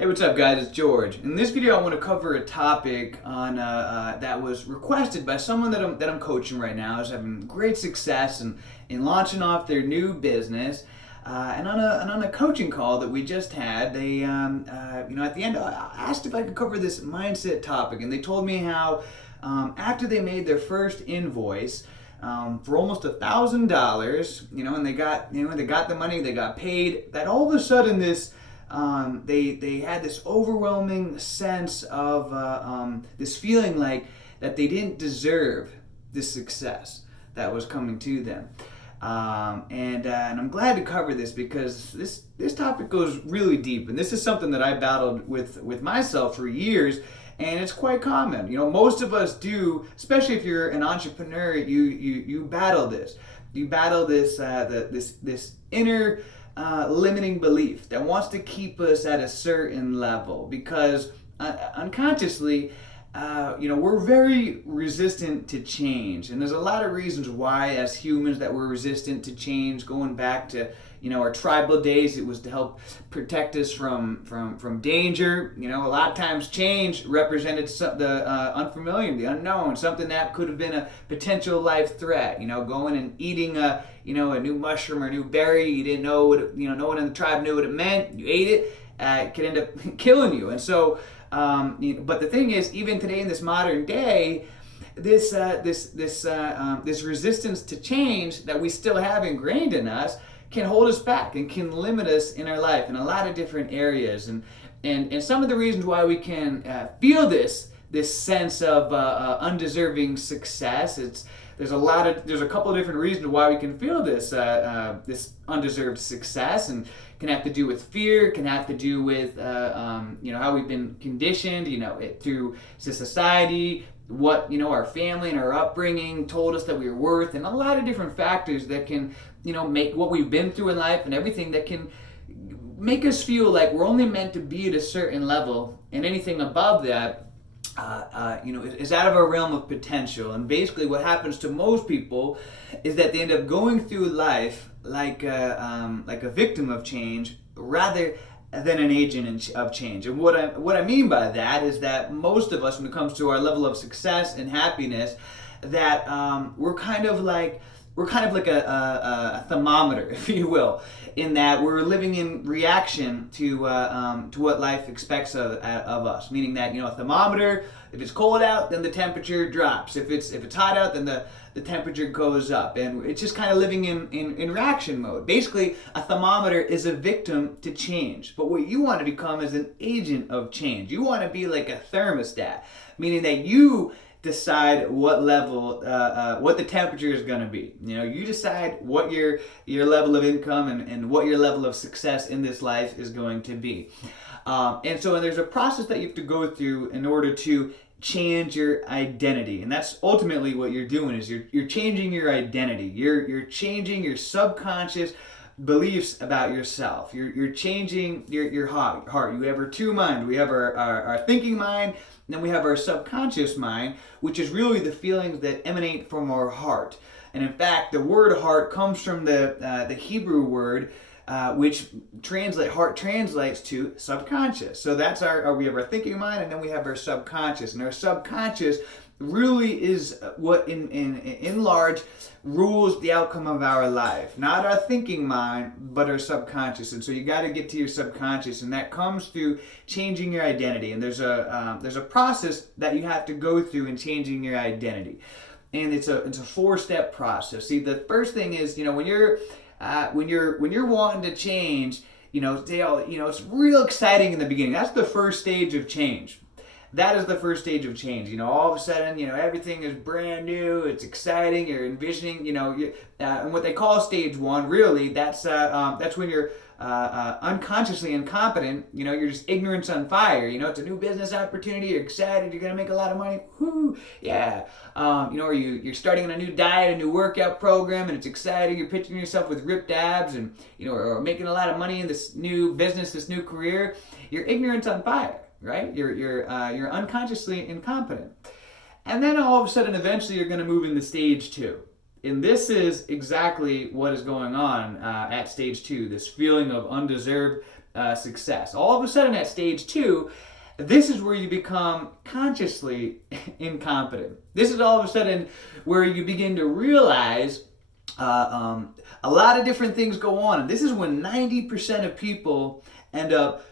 Hey, what's up, guys? It's George. In this video, I want to cover a topic on that was requested by someone that I'm coaching right now, is having great success in launching off their new business. And on a coaching call that we just had, they at the end, I asked if I could cover this mindset topic, and they told me how after they made their first invoice. For almost $1,000, and they got the money, they got paid. That all of a sudden they had this overwhelming sense of this feeling like that they didn't deserve this success that was coming to them. And I'm glad to cover this because this topic goes really deep, and this is something that I battled with myself for years. And it's quite common. Most of us do, especially if you're an entrepreneur, you battle this. You battle this this inner limiting belief that wants to keep us at a certain level because unconsciously, we're very resistant to change. And there's a lot of reasons why, as humans, that we're resistant to change. Going back to our tribal days, it was to help protect us from danger. A lot of times change represented the unfamiliar, the unknown, something that could have been a potential life threat. Going and eating a new mushroom or a new berry, you didn't know what no one in the tribe knew what it meant. You ate it, it could end up killing you. And so, but the thing is, even today in this modern day, this resistance to change that we still have ingrained in us can hold us back and can limit us in our life in a lot of different areas. And some of the reasons why we can feel this sense of undeserving success, there's a couple of different reasons why we can feel this undeserved success, and can have to do with fear, can have to do with how we've been conditioned, through society, what our family and our upbringing told us that we were worth, and a lot of different factors that can make what we've been through in life and everything that can make us feel like we're only meant to be at a certain level, and anything above that is out of our realm of potential. And basically what happens to most people is that they end up going through life like a victim of change rather than an agent of change. And what I mean by that is that most of us, when it comes to our level of success and happiness, that we're kind of like a thermometer, if you will, in that we're living in reaction to what life expects of us. Meaning that a thermometer, if it's cold out, then the temperature drops. If it's hot out, then the temperature goes up, and it's just kind of living in reaction mode. Basically, a thermometer is a victim to change, but what you want to become is an agent of change. You want to be like a thermostat, meaning that you decide what level, what the temperature is going to be. You decide what your level of income and what your level of success in this life is going to be. And so there's a process that you have to go through in order to change your identity, and that's ultimately what you're doing. Is you're changing your identity. You're changing your subconscious beliefs about yourself. You're changing your heart. You have our two minds. We have our thinking mind, and then we have our subconscious mind, which is really the feelings that emanate from our heart. And in fact, the word heart comes from the Hebrew word, which heart translates to subconscious. So that's we have our thinking mind, and then we have our subconscious. And our subconscious really is what in large rules the outcome of our life. Not our thinking mind, but our subconscious. And so you got to get to your subconscious, and that comes through changing your identity. And there's a process that you have to go through in changing your identity. And it's a 4-step process. See, the first thing is, when you're wanting to change, it's real exciting in the beginning. That's the first stage of change. That is the first stage of change. All of a sudden, everything is brand new. It's exciting. You're envisioning, and what they call stage 1. Really, that's when you're unconsciously incompetent. You're just ignorance on fire. It's a new business opportunity. You're excited. You're gonna make a lot of money. Whoo, yeah. Or you're starting on a new diet, a new workout program, and it's exciting. You're picturing yourself with ripped abs, and or making a lot of money in this new business, this new career. You're ignorance on fire. Right? You're unconsciously incompetent. And then all of a sudden, eventually, you're going to move into stage 2. And this is exactly what is going on at stage 2, this feeling of undeserved success. All of a sudden at stage 2, this is where you become consciously incompetent. This is all of a sudden where you begin to realize a lot of different things go on. And this is when 90% of people end up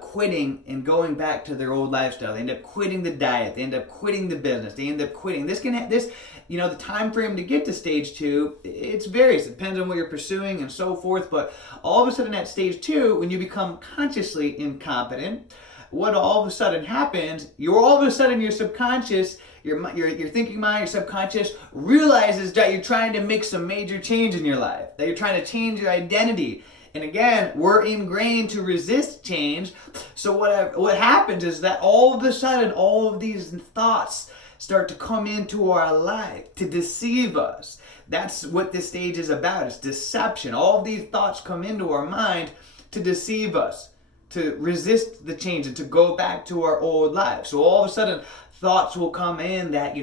quitting and going back to their old lifestyle. They end up quitting the diet. They end up quitting the business. They end up quitting. The time frame to get to stage 2, it's varies. It depends on what you're pursuing and so forth. But all of a sudden at stage 2, when you become consciously incompetent, what all of a sudden happens, your subconscious, your thinking mind, your subconscious realizes that you're trying to make some major change in your life, that you're trying to change your identity. And again, we're ingrained to resist change. So what happens is that all of a sudden, all of these thoughts start to come into our life to deceive us. That's what this stage is about. It's deception. All of these thoughts come into our mind to deceive us, to resist the change and to go back to our old life. So all of a sudden, thoughts will come in that,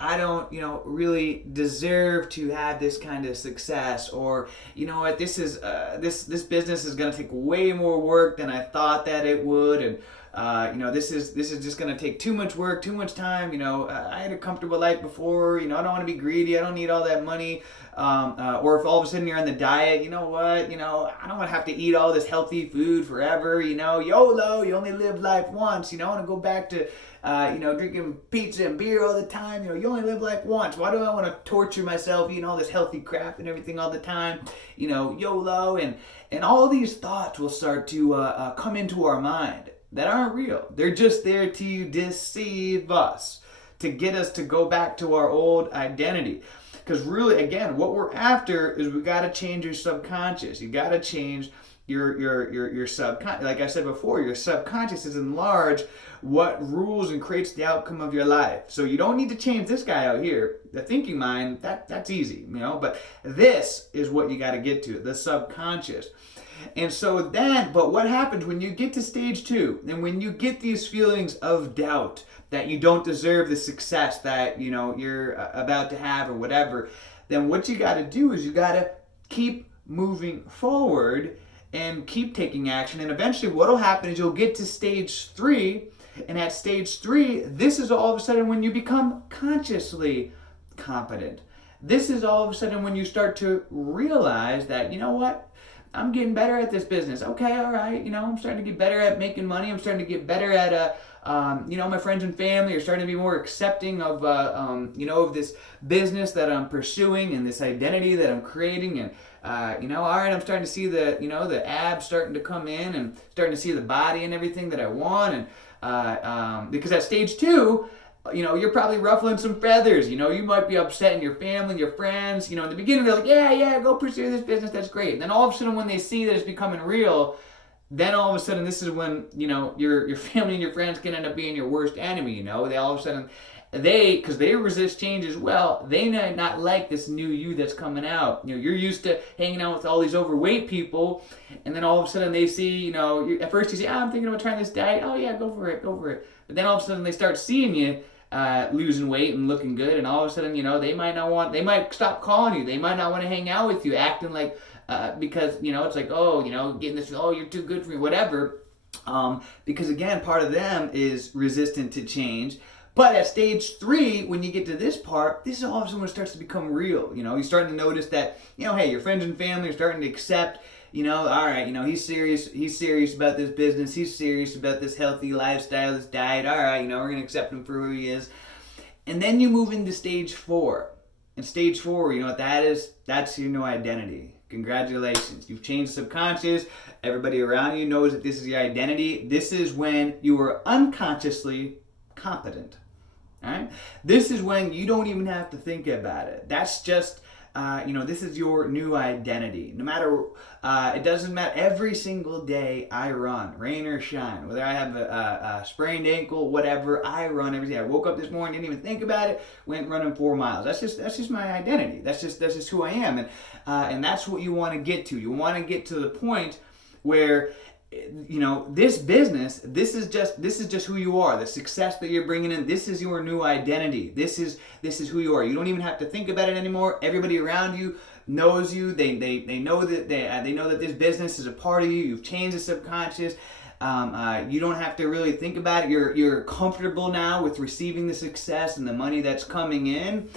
I don't, really deserve to have this kind of success, or this is this business is going to take way more work than I thought that it would, and this is just going to take too much work, too much time. I had a comfortable life before. I don't want to be greedy. I don't need all that money. Or if all of a sudden you're on the diet, I don't want to have to eat all this healthy food forever. YOLO, you only live life once. I want to go back to drinking pizza and beer all the time. You only live life once. Why do I want to torture myself eating all this healthy crap and everything all the time? YOLO, and all these thoughts will start to come into our mind that aren't real. They're just there to deceive us, to get us to go back to our old identity. Because really, again, what we're after is we got to change your subconscious. You got to change your subconscious. Like I said before, your subconscious is enlarged what rules and creates the outcome of your life. So you don't need to change this guy out here, the thinking mind. That's easy, But this is what you got to get to, the subconscious. And so but what happens when you get to stage 2, and when you get these feelings of doubt that you don't deserve the success that you're about to have or whatever, then what you got to do is you got to keep moving forward and keep taking action. And eventually what will happen is you'll get to stage 3, and at stage 3, this is all of a sudden when you become consciously competent. This is all of a sudden when you start to realize that, I'm getting better at this business. Okay, all right. I'm starting to get better at making money. I'm starting to get better at, my friends and family are starting to be more accepting of, of this business that I'm pursuing and this identity that I'm creating. And, all right, I'm starting to see the abs starting to come in and starting to see the body and everything that I want. And because at stage 2, you're probably ruffling some feathers. You might be upsetting your family, your friends. In the beginning, they're like, yeah, go pursue this business. That's great. And then all of a sudden, when they see that it's becoming real, then all of a sudden, this is when, your family and your friends can end up being your worst enemy. They all of a sudden, because they resist change as well, they might not like this new you that's coming out. You're used to hanging out with all these overweight people, and then all of a sudden they see, at first you say, I'm thinking about trying this diet. Oh yeah, go for it. But then all of a sudden they start seeing you losing weight and looking good, and all of a sudden, they might stop calling you. They might not want to hang out with you, acting like, because, it's like, getting this, you're too good for me, whatever. Because again, part of them is resistant to change. But at stage 3, when you get to this part, this is all of a sudden when it starts to become real. You're starting to notice that, hey, your friends and family are starting to accept, all right, he's serious about this business, he's serious about this healthy lifestyle, this diet, all right, we're going to accept him for who he is. And then you move into stage 4. And stage 4, what that is? That's your new identity. Congratulations. You've changed subconscious. Everybody around you knows that this is your identity. This is when you were unconsciously competent. All right? This is when you don't even have to think about it. That's just, this is your new identity. No matter, it doesn't matter. Every single day I run, rain or shine. Whether I have a sprained ankle, whatever, I run every day. I woke up this morning, didn't even think about it, went running 4 miles. That's just my identity. That's just who I am. And that's what you want to get to. You want to get to the point where, this business, this is just who you are. The success that you're bringing in, this is your new identity. This is who you are. You don't even have to think about it anymore. Everybody around you knows you. They know that they know that this business is a part of you. You've changed the subconscious. You don't have to really think about it. You're comfortable now with receiving the success and the money that's coming in.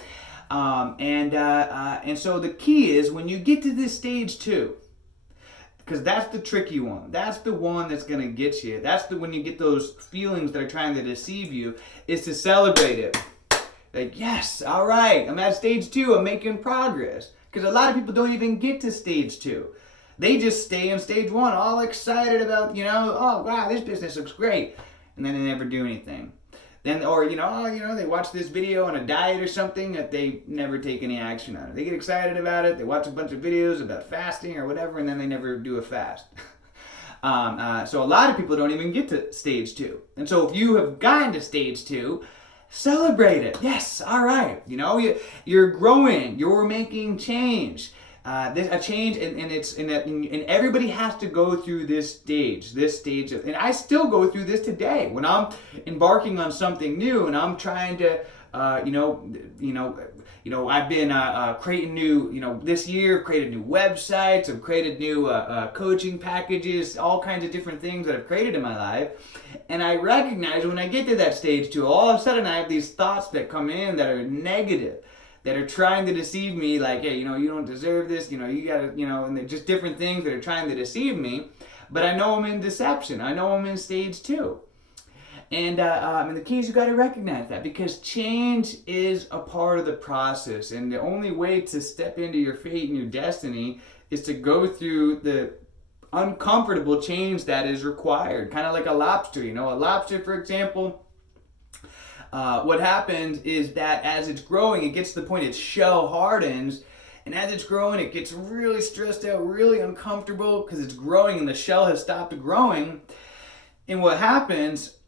And so the key is when you get to this stage 2, because that's the tricky one. That's the one that's going to get you. That's the when you get those feelings that are trying to deceive you, is to celebrate it. Like, yes, all right, I'm at stage 2, I'm making progress. Because a lot of people don't even get to stage 2. They just stay in stage 1, all excited about, oh, wow, this business looks great. And then they never do anything. Then, or, they watch this video on a diet or something that they never take any action on it. They get excited about it, they watch a bunch of videos about fasting or whatever, and then they never do a fast. So a lot of people don't even get to stage 2. And so if you have gotten to stage 2, celebrate it. Yes, all right. You're growing, you're making change. A change, and everybody has to go through this stage of, and I still go through this today when I'm embarking on something new and I'm trying to, I've been creating new, this year created new websites, I've created new coaching packages, all kinds of different things that I've created in my life, and I recognize when I get to that stage 2, all of a sudden I have these thoughts that come in that are negative, that are trying to deceive me, like, hey, you don't deserve this, you gotta, and they're just different things that are trying to deceive me. But I know I'm in deception. I know I'm in stage 2. And the key is you gotta recognize that, because change is a part of the process. And the only way to step into your fate and your destiny is to go through the uncomfortable change that is required. Kind of like a lobster, a lobster, for example. What happens is that as it's growing, it gets to the point its shell hardens, and as it's growing, it gets really stressed out, really uncomfortable because it's growing and the shell has stopped growing. And what happens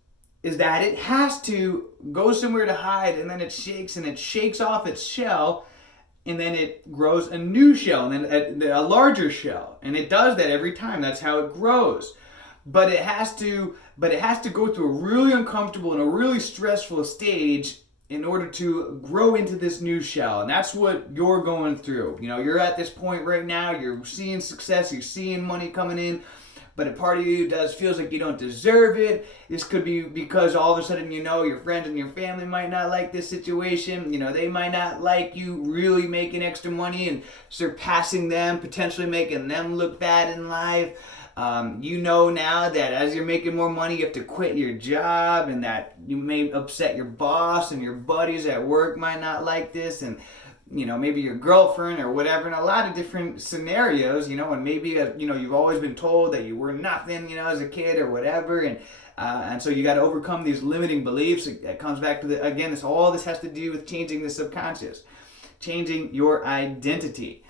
is that it has to go somewhere to hide, and then it shakes off its shell, and then it grows a new shell, and then a larger shell. And it does that every time. That's how it grows. But it has to go through a really uncomfortable and a really stressful stage in order to grow into this new shell. And that's what you're going through. You're at this point right now, you're seeing success, you're seeing money coming in, but a part of you feels like you don't deserve it. This could be because all of a sudden, your friends and your family might not like this situation. They might not like you really making extra money and surpassing them, potentially making them look bad in life. Now that as you're making more money, you have to quit your job, and that you may upset your boss, and your buddies at work might not like this, and maybe your girlfriend or whatever, in a lot of different scenarios, and maybe you've always been told that you were nothing, as a kid or whatever, and so you got to overcome these limiting beliefs. It comes back to all this has to do with changing the subconscious, changing your identity.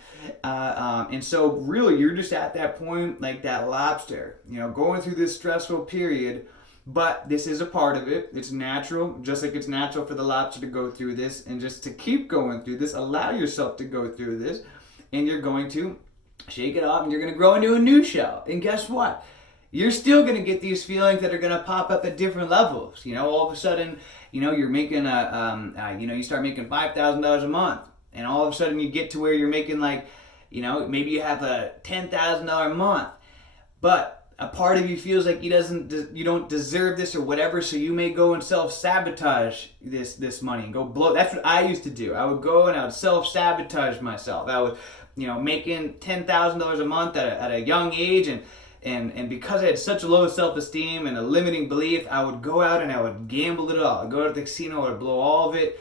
And so really you're just at that point like that lobster, going through this stressful period, but this is a part of it. It's natural, just like it's natural for the lobster to go through this, and just to keep going through this, allow yourself to go through this, and you're going to shake it off, and you're going to grow into a new shell. And guess what? You're still going to get these feelings that are going to pop up at different levels. All of a sudden, you're making you start making $5,000 a month. And all of a sudden you get to where you're making maybe you have a $10,000 a month, but a part of you feels like you don't deserve this or whatever, so you may go and self-sabotage this money and go blow. That's what I used to do. I would go and I would self-sabotage myself. I was making $10,000 a month at a young age, and because I had such a low self-esteem and a limiting belief, I would go out and I would gamble it all. I'd go to the casino, I would blow all of it,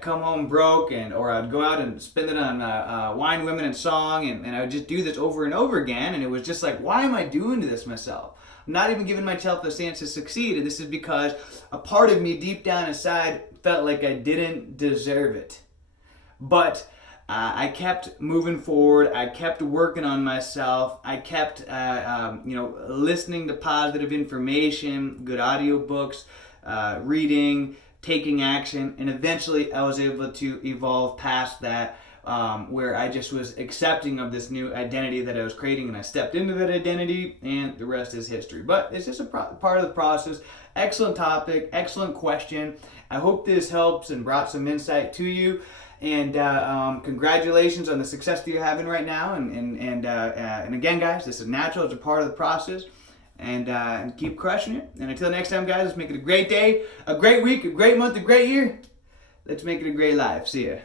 come home broke, or I'd go out and spend it on wine, women, and song, and I would just do this over and over again, and it was just like, why am I doing to this myself? I'm not even giving myself the chance to succeed, and this is because a part of me deep down inside felt like I didn't deserve it. But I kept moving forward, I kept working on myself, I kept listening to positive information, good audiobooks, reading, taking action, and eventually I was able to evolve past that, where I just was accepting of this new identity that I was creating, and I stepped into that identity, and the rest is history. But it's just a part of the process. Excellent topic, excellent question. I hope this helps and brought some insight to you. And congratulations on the success that you're having right now. And again, guys, this is natural. It's a part of the process. And keep crushing it. And until next time, guys, let's make it a great day, a great week, a great month, a great year. Let's make it a great life. See ya.